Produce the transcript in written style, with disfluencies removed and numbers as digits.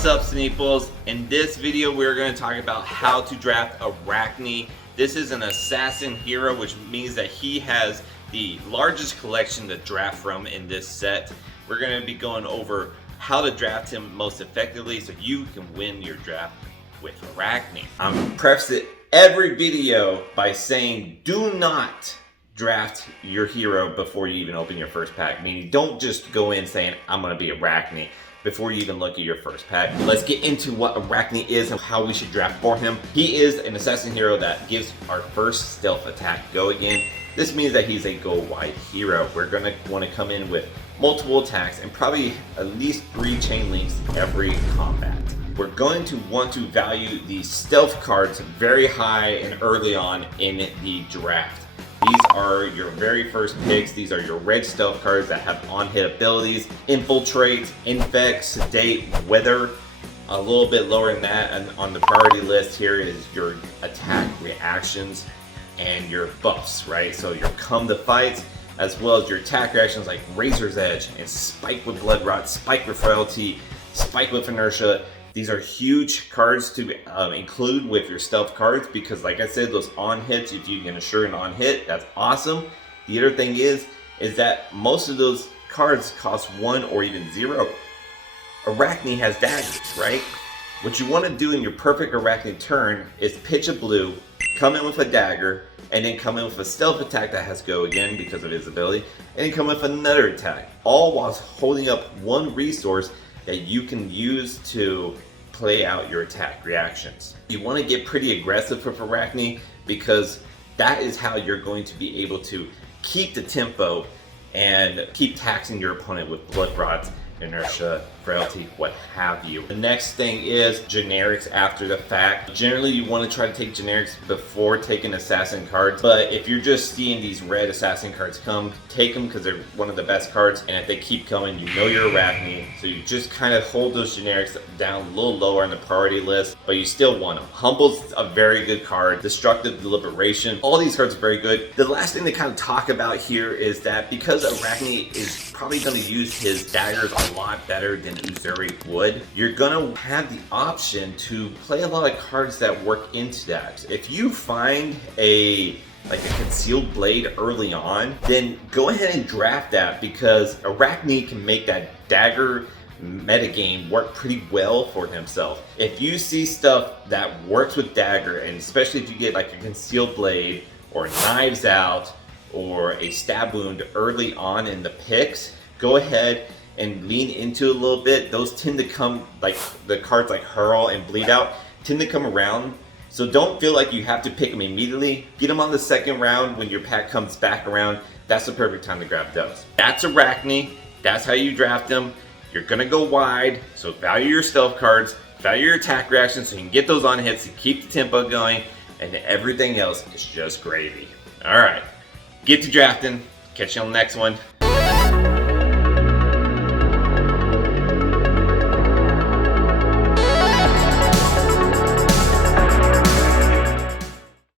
What's up, Sneeples? In this video, we're going to talk about how to draft Arakni. This is an assassin hero, which means that he has the largest collection to draft from in this set. We're going to be going over how to draft him most effectively so you can win your draft with Arakni. I'm prefacing every video by saying do not draft your hero before you even open your first pack. Meaning, don't just go in saying I'm going to be Arakni before you even look at your first pack. Let's get into what Arakni is and how we should draft for him. He is an assassin hero that gives our first stealth attack go again. This means that he's a go wide hero. We're gonna want to come in with multiple attacks and probably at least 3 chain links every combat. We're going to want to value the stealth cards very high and early on in the draft. These are your very first picks. These are your red stealth cards that have on-hit abilities: Infiltrate, Infect, Sedate, Wither. A little bit lower than that, and on the priority list here is your attack reactions and your buffs, right? So your come to fight, as well as your attack reactions like Razor's Edge and Spike with Blood Rot, Spike with Frailty, Spike with Inertia. These are huge cards to include with your stealth cards because, like I said, those on hits, if you can assure an on hit, that's awesome. The other thing is that most of those cards cost 1 or even 0. Arakni has daggers, right? What you want to do in your perfect Arakni turn is pitch a blue, come in with a dagger, and then come in with a stealth attack that has go again because of his ability, and then come in with another attack, all whilst holding up one resource that you can use to play out your attack reactions. You want to get pretty aggressive with Arakni because that is how you're going to be able to keep the tempo and keep taxing your opponent with Blood Rots, Inertia, Frailty, what have you. The next thing is generics after the fact. Generally, you want to try to take generics before taking assassin cards, but if you're just seeing these red assassin cards come, take them because they're one of the best cards, and if they keep coming, you know you're Arakni, so you just kind of hold those generics down a little lower on the priority list, but you still want them. Humble's a very good card. Destructive Deliberation, all these cards are very good. The last thing to kind of talk about here is that because Arakni is probably going to use his daggers a lot better than Uzuri would, you're gonna have the option to play a lot of cards that work into that. If you find a concealed blade early on, then go ahead and draft that because Arakni can make that dagger metagame work pretty well for himself. If you see stuff that works with dagger, and especially if you get like a concealed blade or knives out or a stab wound early on in the picks, go ahead and lean into it a little bit. Those tend to come, like the cards like Hurl and Bleed Out tend to come around. So don't feel like you have to pick them immediately. Get them on the second round when your pack comes back around. That's the perfect time to grab those. That's Arakni. That's how you draft them. You're gonna go wide, so value your stealth cards, value your attack reactions so you can get those on hits and keep the tempo going, and everything else is just gravy. All right, get to drafting. Catch you on the next one.